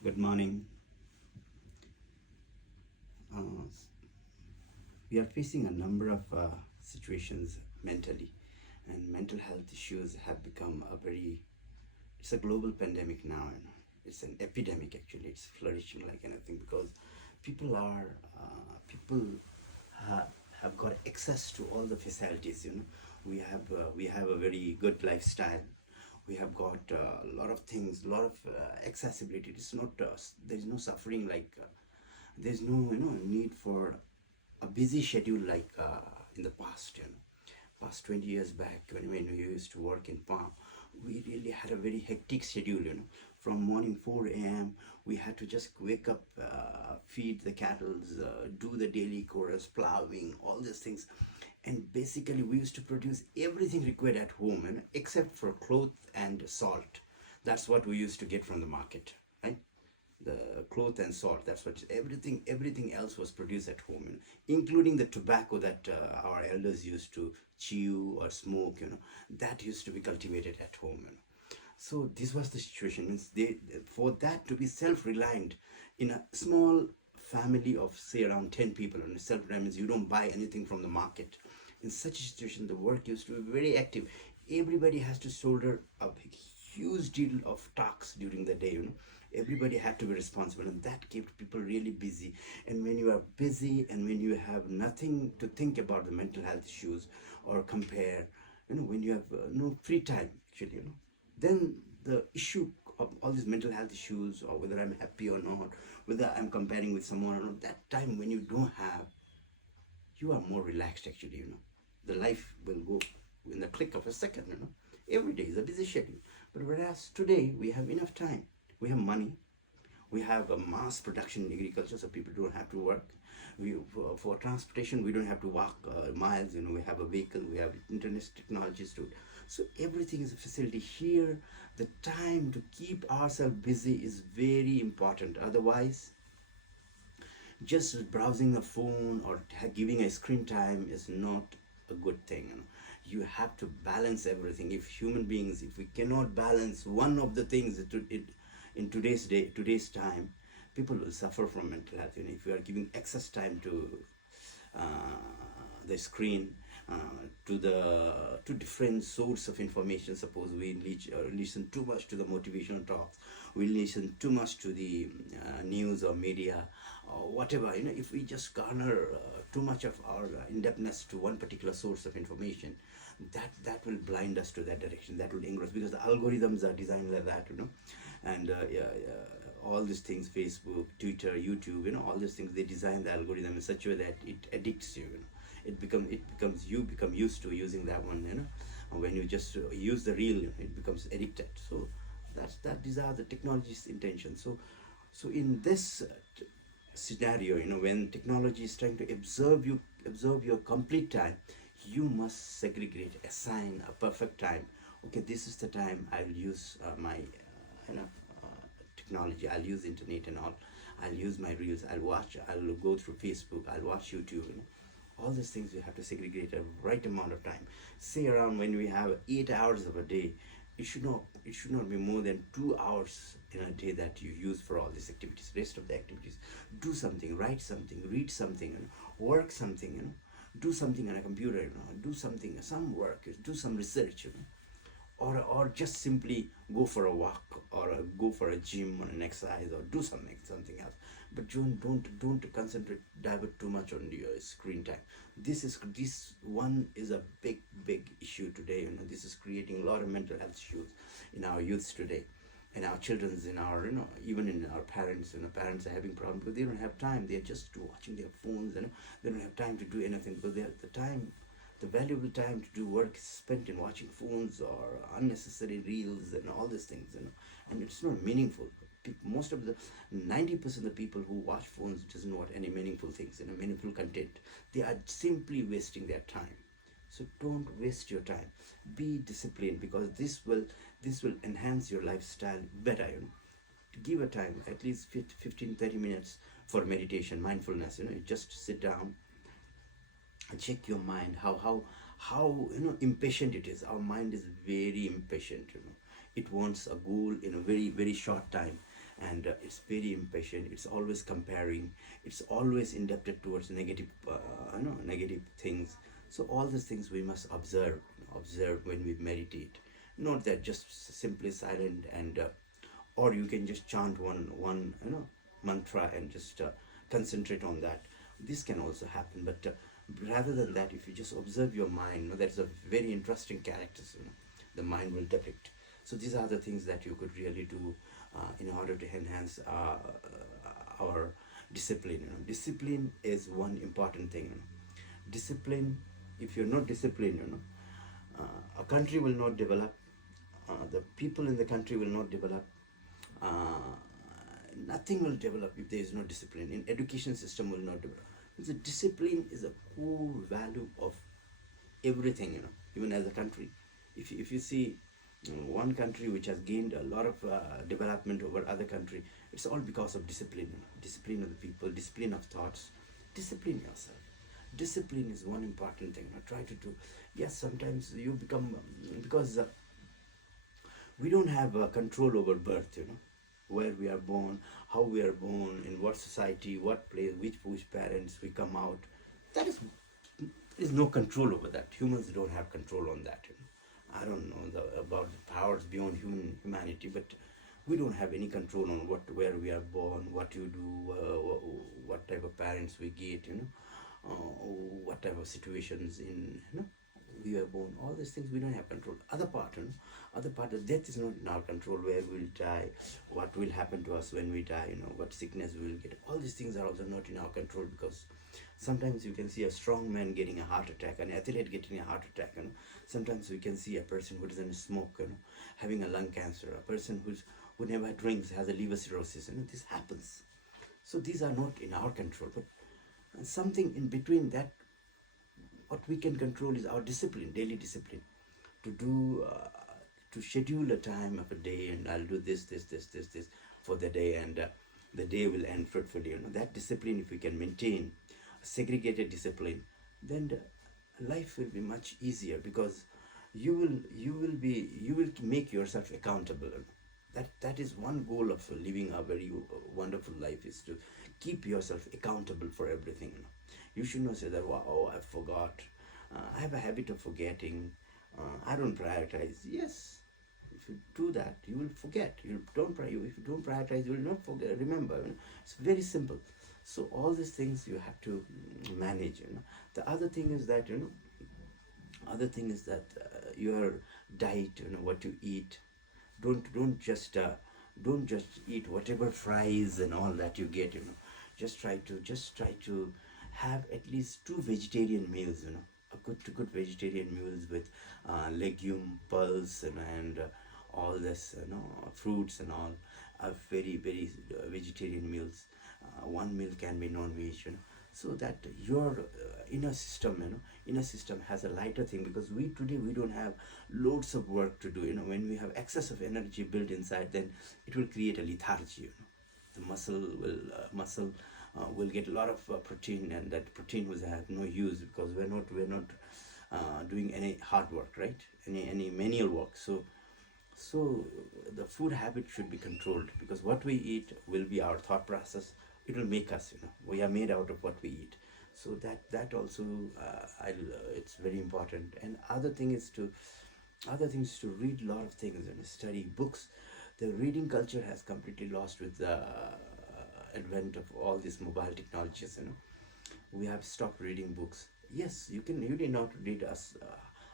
Good morning. Uh, we are facing a number of situations mentally, and mental health issues have become it's a global pandemic now. It's an epidemic actually. It's flourishing like anything because people are, people ha- have got access to all the facilities. We have a very good lifestyle. We have got a lot of things, a lot of accessibility. It's not, there is no suffering like, there's no need for a busy schedule like in the past 20 years back when we used to work in farm. We really had a very hectic schedule. From morning 4 a.m. we had to just wake up, feed the cattle, do the daily chores, plowing, all these things. And basically we used to produce everything required at home, except for cloth and salt. That's what we used to get from the market, right? The cloth and salt, that's what. Everything else was produced at home, including the tobacco that our elders used to chew or smoke. That used to be cultivated at home. So this was the situation. Means for that to be self-reliant in a small family of say around 10 people, and self-reliant means you don't buy anything from the market. In such a situation, the work used to be very active. Everybody has to shoulder a huge deal of tasks during the day. Everybody had to be responsible, and that kept people really busy. And when you are busy and when you have nothing to think about the mental health issues or compare, when you have no free time actually, then the issue of all these mental health issues, or whether I'm happy or not, whether I'm comparing with someone or not, that time when you don't have, you are more relaxed actually. The life will go in the click of a second. Every day is a busy schedule, but whereas today we have enough time, we have money, we have a mass production in agriculture, so people don't have to work. For transportation, we don't have to walk miles. We have a vehicle, we have internet technologies to. So everything is a facility here. The time to keep ourselves busy is very important. Otherwise, just browsing a phone or giving a screen time is not a good thing. You have to balance everything. If human beings, if we cannot balance one of the things, in today's time, people will suffer from mental health. If you are giving excess time to the screen, uh, to different source of information. Suppose we listen too much to the motivational talks, we listen too much to the news or media or whatever. If we just garner too much of our in-depthness to one particular source of information, that will blind us to that direction. That will engross, because the algorithms are designed like that. And all these things, Facebook, Twitter, YouTube, all these things, they design the algorithm in such a way that it addicts you. It becomes you become used to using that one. When you just use the reel, it becomes addicted. So these are the technology's intention. So in this scenario, when technology is trying to absorb your complete time, you must segregate, assign a perfect time. Okay, this is the time I'll use my technology. I'll use internet and all. I'll use my reels. I'll go through Facebook. I'll watch YouTube. All these things you have to segregate a right amount of time. Say around, when we have 8 hours of a day, it should not be more than 2 hours in a day that you use for all these activities. Rest of the activities, do something, write something, read something, work something. Do something on a computer. Do something, some work, do some research. Or just simply go for a walk, or go for a gym or an exercise, or do something else. But don't concentrate, divert too much on your screen time. This one is a big issue today. This is creating a lot of mental health issues in our youths today, in our children's, in our, even in our parents. Parents are having problems because they don't have time. They're just watching their phones. They don't have time to do anything, because they have the valuable time to do work is spent in watching phones or unnecessary reels and all these things. And it's not meaningful. Most of the 90% of the people who watch phones doesn't want any meaningful things, meaningful content. They are simply wasting their time. So don't waste your time. Be disciplined, because this will enhance your lifestyle better. Give a time, at least 15-30 minutes for meditation, mindfulness. You just sit down, check your mind, how impatient it is. Our mind is very impatient. It wants a goal in a very very short time, and it's very impatient. It's always comparing. It's always indebted towards negative, negative things. So all these things we must observe when we meditate. Not that just simply silent and, or you can just chant one mantra and just concentrate on that. This can also happen, but rather than that, if you just observe your mind, that's a very interesting characters. The mind will depict. So these are the things that you could really do in order to enhance our discipline. Discipline is one important thing. Discipline. If you're not disciplined, a country will not develop. The people in the country will not develop. Uh, Nothing will develop if there is no discipline. In education system will not develop. The discipline is a core value of everything, even as a country. If you see one country which has gained a lot of development over other country, it's all because of discipline. Discipline of the people, discipline of thoughts, discipline yourself. Discipline is one important thing. Try to do. Yes, sometimes you become, because we don't have control over birth, where we are born, how we are born, in what society, what place, which parents we come out. That is, there is no control over that. Humans don't have control on that. I don't know about the powers beyond humanity, but we don't have any control on where we are born, what you do, what type of parents we get, what type of situations we are born. All these things we don't have control. Other part of death is not in our control. Where we'll die, what will happen to us when we die, what sickness we will get. All these things are also not in our control, because sometimes you can see a strong man getting a heart attack, an athlete getting a heart attack. Sometimes we can see a person who doesn't smoke, having a lung cancer. A person who never drinks has a liver cirrhosis. This happens. So these are not in our control, but something in between that. What we can control is our discipline, daily discipline, to do, to schedule a time of a day, and I'll do this for the day, and the day will end fruitfully. That discipline, if we can maintain segregated discipline, then life will be much easier, because you will make yourself accountable. That is one goal of living a very wonderful life, is to keep yourself accountable for everything. You should not say that, wow, I forgot. I have a habit of forgetting. I don't prioritize. Yes, if you do that, you will forget. If you don't prioritize, you will not forget. Remember, it's very simple. So all these things you have to manage. The other thing is that your diet. What you eat. Don't just eat whatever fries and all that you get. Just try to have at least 2 vegetarian meals, a good vegetarian meals with legume, pulse, and all this, fruits and all, are very very vegetarian meals. One meal can be non-veg, so that your inner system has a lighter thing, because we don't have loads of work to do. When we have excess of energy built inside, then it will create a lethargy. The muscle will get a lot of protein, and that protein will have no use, because we're not doing any hard work, right? Any manual work. So the food habit should be controlled, because what we eat will be our thought process. It will make us. We are made out of what we eat. So that also, it's very important. And other things to read a lot of things and study books. The reading culture has completely lost with the advent of all these mobile technologies. We have stopped reading books. Yes, you did not read a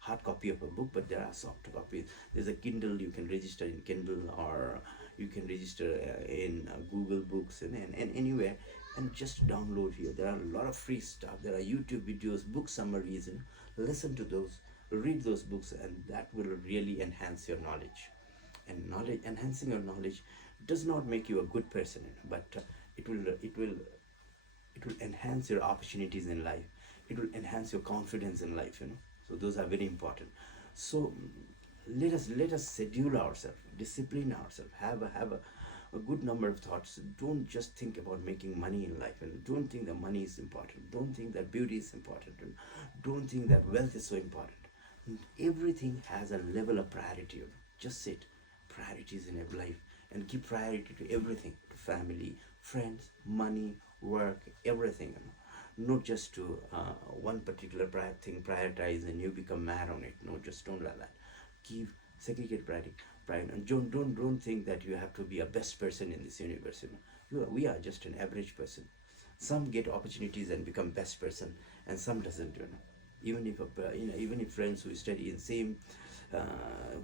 hard copy of a book, but there are soft copies. There's a Kindle. You can register in Kindle, or you can register in Google Books, and anywhere, and just download here. There are a lot of free stuff. There are YouTube videos, book summaries, listen to those, read those books, and that will really enhance your knowledge. And enhancing your knowledge does not make you a good person, but it will enhance your opportunities in life. It will enhance your confidence in life. So those are very important. So let us schedule ourselves, discipline ourselves, have a good number of thoughts. Don't just think about making money in life, and don't think that money is important. Don't think that beauty is important, and don't think that wealth is so important. Everything has a level of priority. Just sit. Priorities in life. and give priority to everything, to family, friends, money, work, everything, not just to one particular thing prioritize and you become mad on it. No, just don't let that. Give, segregate priority, and don't think that you have to be a best person in this universe. We are just an average person. Some get opportunities and become best person, and some doesn't. Even if even if friends who study in same uh,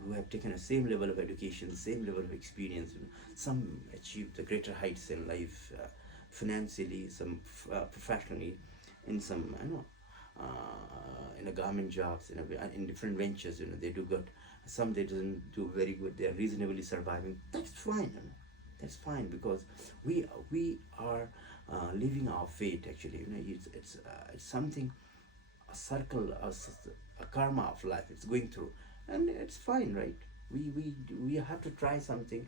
who have taken a same level of education, same level of experience, some achieve the greater heights in life, financially, some professionally, in some in a government jobs, in different ventures, they do good. Some they doesn't do very good. They are reasonably surviving. That's fine. That's fine, because we are living our fate. Actually, it's something, a circle, a karma of life. It's going through, and it's fine, right? We have to try something,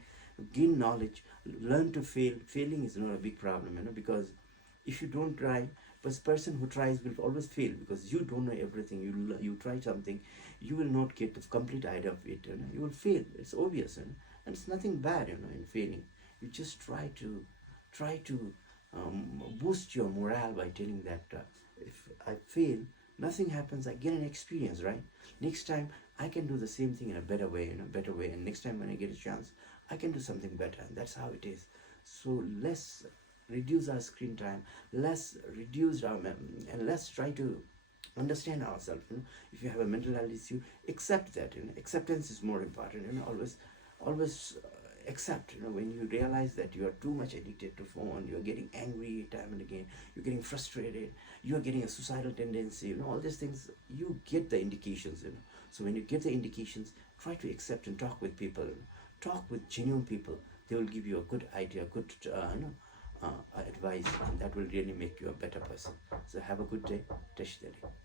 gain knowledge, learn to fail. Failing is not a big problem, because if you don't try, but the person who tries will always fail, because you don't know everything. You try something, you will not get the complete idea of it. You will fail. It's obvious, and it's nothing bad, in failing. You just try to boost your morale by telling that, if I fail, nothing happens. I get an experience, right? Next time I can do the same thing in a better way, and next time when I get a chance, I can do something better, and that's how it is. So let's reduce our screen time, let's reduce our and let's try to understand ourselves. If you have a mental health issue, accept that. Acceptance is more important. Always accept. When you realize that you are too much addicted to phone, you're getting angry time and again, you're getting frustrated, you're getting a suicidal tendency, all these things, you get the indications. So when you get the indications, try to accept and talk with people. Talk with genuine people. They will give you a good idea, good advice, and that will really make you a better person. So have a good day. Tashidari.